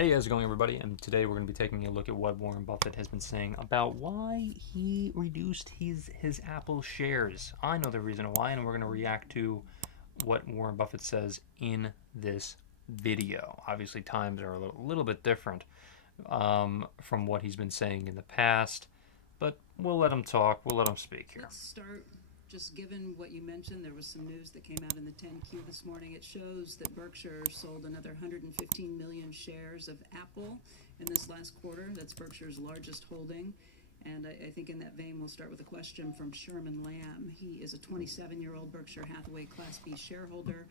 Hey, how's it going, everybody? And today we're going to be taking a look at what Warren Buffett has been saying about why he reduced his Apple shares. I know the reason why, and we're going to react to what Warren Buffett says in this video. Obviously, times are a little bit different from what he's been saying in the past, but we'll let him talk. We'll let him speak here. Let's start just given what you mentioned. There was some news that came out in the 10Q this morning. It shows that Berkshire sold another 115 million shares of Apple in this last quarter. That's Berkshire's largest holding. And I think in that vein, we'll start with a question from Sherman Lamb. He is a 27-year-old Berkshire Hathaway Class B shareholder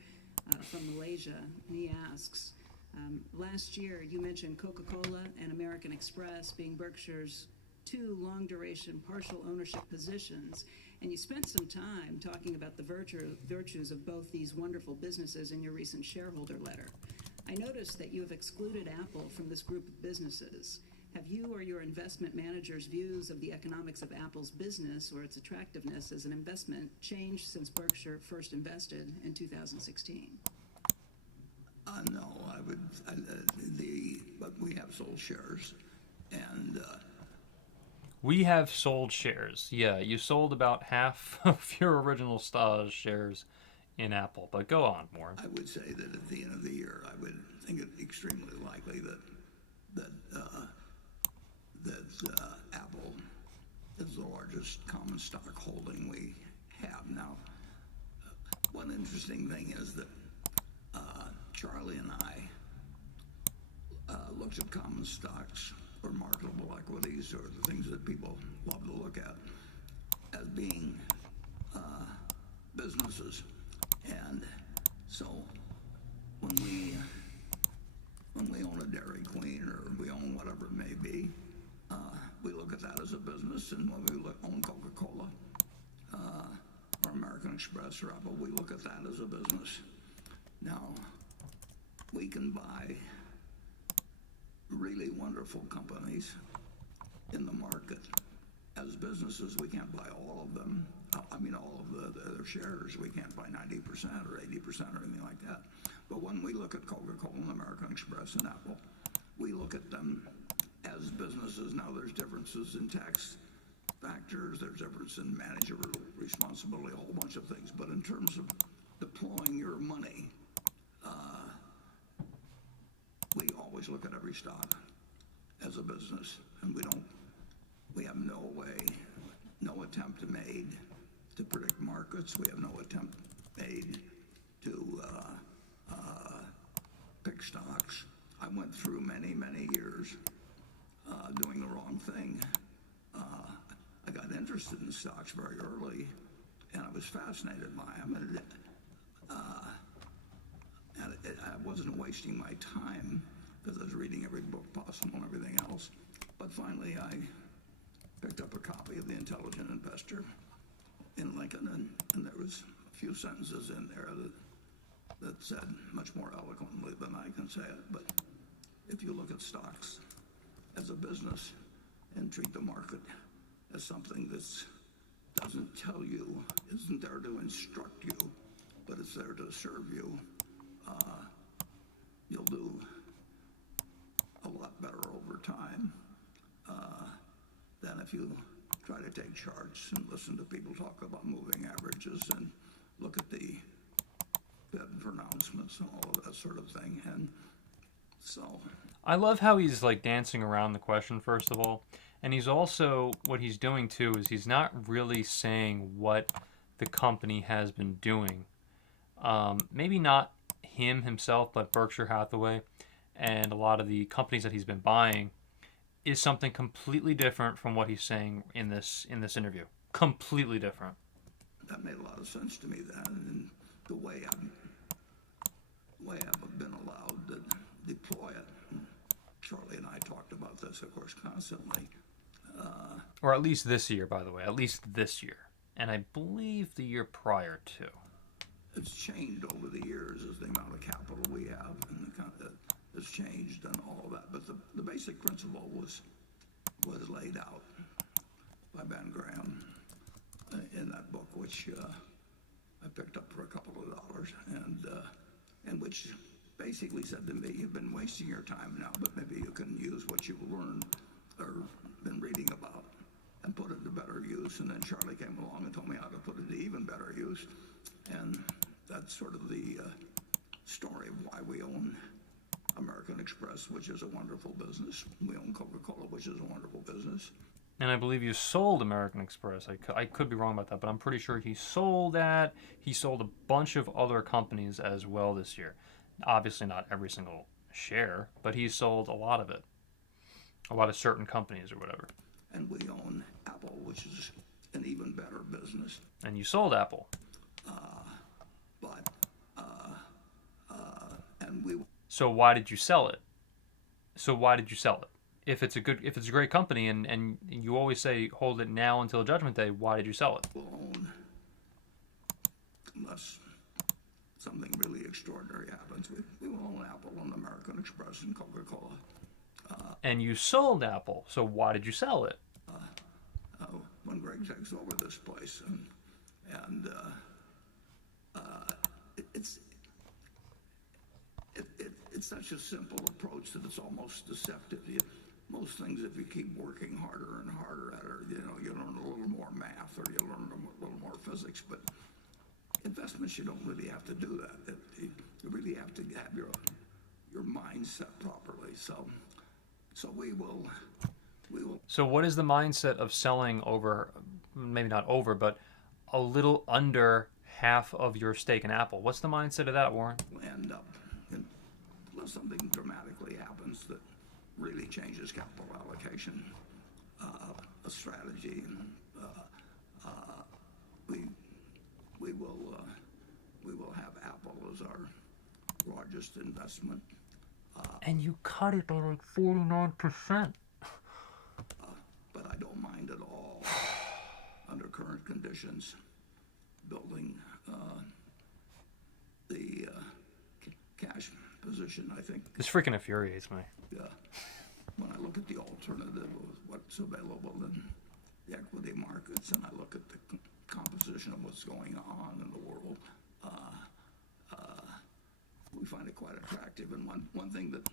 from Malaysia. And he asks, last year you mentioned Coca-Cola and American Express being Berkshire's two long-duration partial ownership positions, and you spent some time talking about the virtues of both these wonderful businesses in your recent shareholder letter. I noticed that you have excluded Apple from this group of businesses. Have you or your investment manager's views of the economics of Apple's business or its attractiveness as an investment changed since Berkshire first invested in 2016? No, but we have sold shares, and We have sold shares. Yeah, you sold about half of your original shares in Apple, but go on, Warren. I would say that at the end of the year, I would think it extremely likely that Apple is the largest common stock holding we have now. One interesting thing is that Charlie and I looked at common stocks or marketable equities or the things that people love to look at as being businesses. And so when we own a Dairy Queen or we own whatever it may be, we look at that as a business. And when we own Coca-Cola or American Express or Apple, we look at that as a business. Now, we can buy really wonderful companies in the market as businesses. We can't buy all of them. All of their shares. We can't buy 90% or 80% or anything like that. But when we look at Coca-Cola and American Express and Apple, we look at them as businesses. Now, there's differences in tax factors. There's difference in managerial responsibility, a whole bunch of things. But in terms of deploying your money, we always look at every stock as a business, and we have no attempt made to predict markets. We have no attempt made to pick stocks. I went through many years doing the wrong thing. I got interested in stocks very early, and I was fascinated by them. And I wasn't wasting my time because I was reading every book possible and everything else. But finally, I picked up a copy of The Intelligent Investor in Lincoln, and there was a few sentences in there that said much more eloquently than I can say it. But if you look at stocks as a business and treat the market as something that doesn't tell you, isn't there to instruct you, but it's there to serve you, you'll do a lot better over time than if you try to take charts and listen to people talk about moving averages and look at the Fed pronouncements and all of that sort of thing. And so I love how he's like dancing around the question, first of all. And he's also, what he's doing too, is he's not really saying what the company has been doing. Maybe not himself, but Berkshire Hathaway and a lot of the companies that he's been buying is something completely different from what he's saying in this interview. Completely different. that made a lot of sense to me then, and the way I've been allowed to deploy it. And Charlie and I talked about this, of course, constantly. Or at least this year, by the way. At least this year. And I believe the year prior, too. It's changed over the years as the amount of capital we have, and has changed and all of that. But the basic principle was laid out by Ben Graham in that book, which I picked up for a couple of dollars, and which basically said to me, "You've been wasting your time now, but maybe you can use what you've learned or been reading about and put it to better use." And then Charlie came along and told me how to put it to even better use. And that's sort of the story of why we own American Express, which is a wonderful business. We own Coca-Cola, which is a wonderful business. And I believe you sold American Express. I could be wrong about that, but I'm pretty sure he sold that. He sold a bunch of other companies as well this year. Obviously not every single share, but he sold a lot of it. A lot of certain companies or whatever. And we own Apple, which is an even better business. And you sold Apple. But, and we... So why did you sell it? If it's a great company and you always say hold it now until Judgment Day, why did you sell it? Will own, unless something really extraordinary happens, we will own Apple and American Express and Coca-Cola. And you sold Apple, so why did you sell it? When Greg takes over this place, and it's such a simple approach that it's almost deceptive. Most things, if you keep working harder and harder at it, you learn a little more math or you learn a little more physics. But investments, you don't really have to do that. You really have to have your mindset properly. So we will. So what is the mindset of selling over, maybe not over, but a little under half of your stake in Apple? What's the mindset of that, Warren? End up unless something dramatically happens that really changes capital allocation, a strategy, and we will have Apple as our largest investment. And you cut it by like 49%. But I don't mind at all, under current conditions, building the cash position. I think This freaking infuriates me. when I look at the alternative of what's available in the equity markets, and I look at the composition of what's going on in the world, we find it quite attractive. And one thing that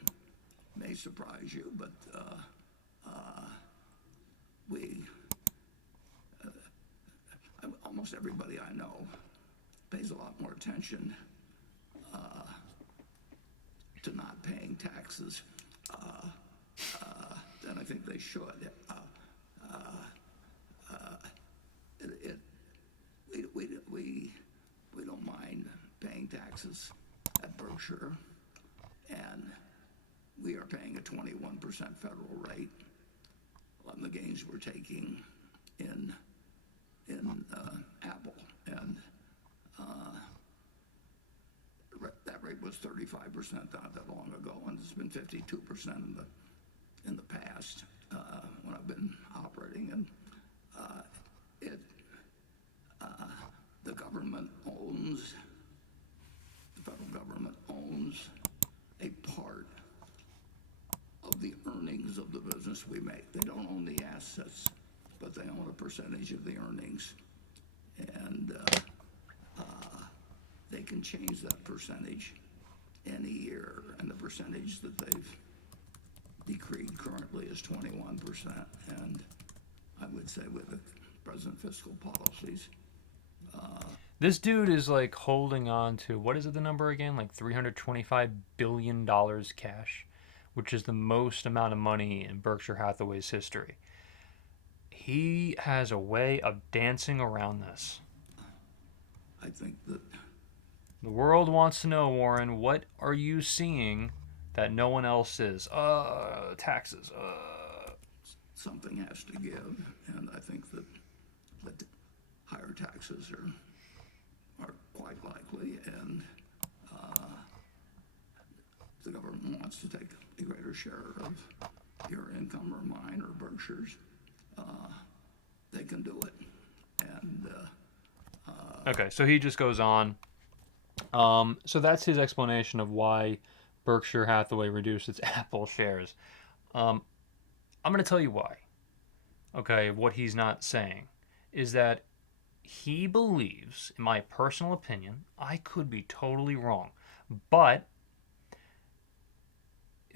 may surprise you, but almost everybody I know pays a lot more attention to not paying taxes than I think they should. We don't mind paying taxes at Berkshire, and we are paying a 21% federal rate on the gains we're taking in Apple, and that rate was 35% not that long ago, and it's been 52% in the past when I've been operating. And the federal government owns a part of the earnings of the business we make. They don't own the assets, but they own a percentage of the earnings, and they can change that percentage any year. And the percentage that they've decreed currently is 21%. And I would say with the present fiscal policies, This dude is like holding on to, what is it, the number again? Like $325 billion cash, which is the most amount of money in Berkshire Hathaway's history. He has a way of dancing around this. I think that The world wants to know, Warren, what are you seeing that no one else is? Taxes. something has to give, and I think that higher taxes are quite likely, and the government wants to take a greater share of your income or mine or Berkshire's, they can do it. And Okay, so he just goes on. So that's his explanation of why Berkshire Hathaway reduced its Apple shares. I'm going to tell you why. Okay, what he's not saying is that he believes, in my personal opinion, I could be totally wrong, but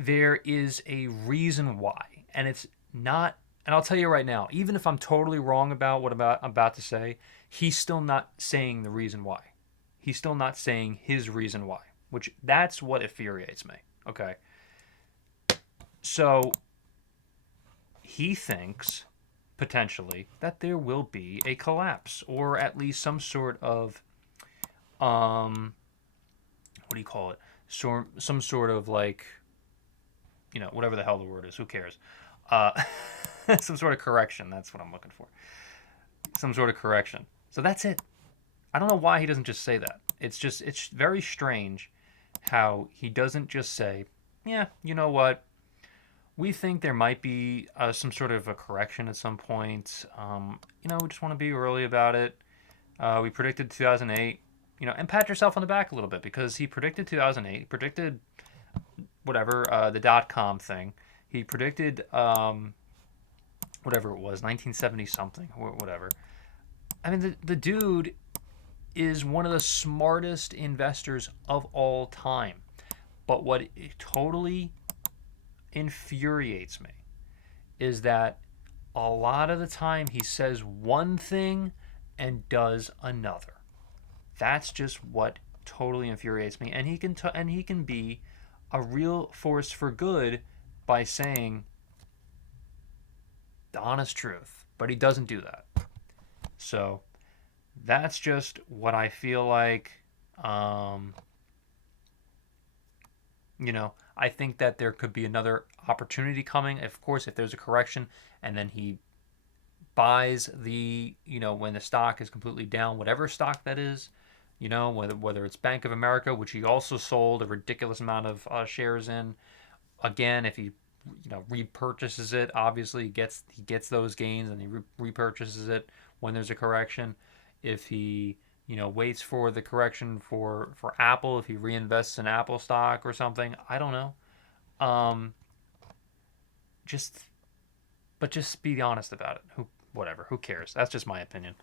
there is a reason why, and it's not. And I'll tell you right now, even if I'm totally wrong about what I'm about to say, he's still not saying the reason why. He's still not saying his reason why, which that's what infuriates me. Okay. So he thinks potentially that there will be a collapse or at least some sort of what do you call it? Some sort of like, whatever the hell the word is, who cares? Uh, some sort of correction. That's what I'm looking for. Some sort of correction. So that's it. I don't know why he doesn't just say that. It's very strange how he doesn't just say, yeah, you know what? We think there might be some sort of a correction at some point. We just want to be early about it. We predicted 2008. And pat yourself on the back a little bit because he predicted 2008. He predicted whatever, the dot-com thing. He predicted whatever it was, 1970 something, whatever. I mean, the dude is one of the smartest investors of all time. But what totally infuriates me is that a lot of the time he says one thing and does another. That's just what totally infuriates me. And he can be a real force for good by saying the honest truth, but he doesn't do that. So that's just what I feel like. I think that there could be another opportunity coming. Of course, if there's a correction and then he buys when the stock is completely down, whatever stock that is, whether it's Bank of America, which he also sold a ridiculous amount of shares in. Again, if he repurchases it, obviously he gets those gains and he repurchases it when there's a correction. If he waits for the correction for Apple, if he reinvests in Apple stock or something, I don't know. Just be honest about it. Who cares? That's just my opinion.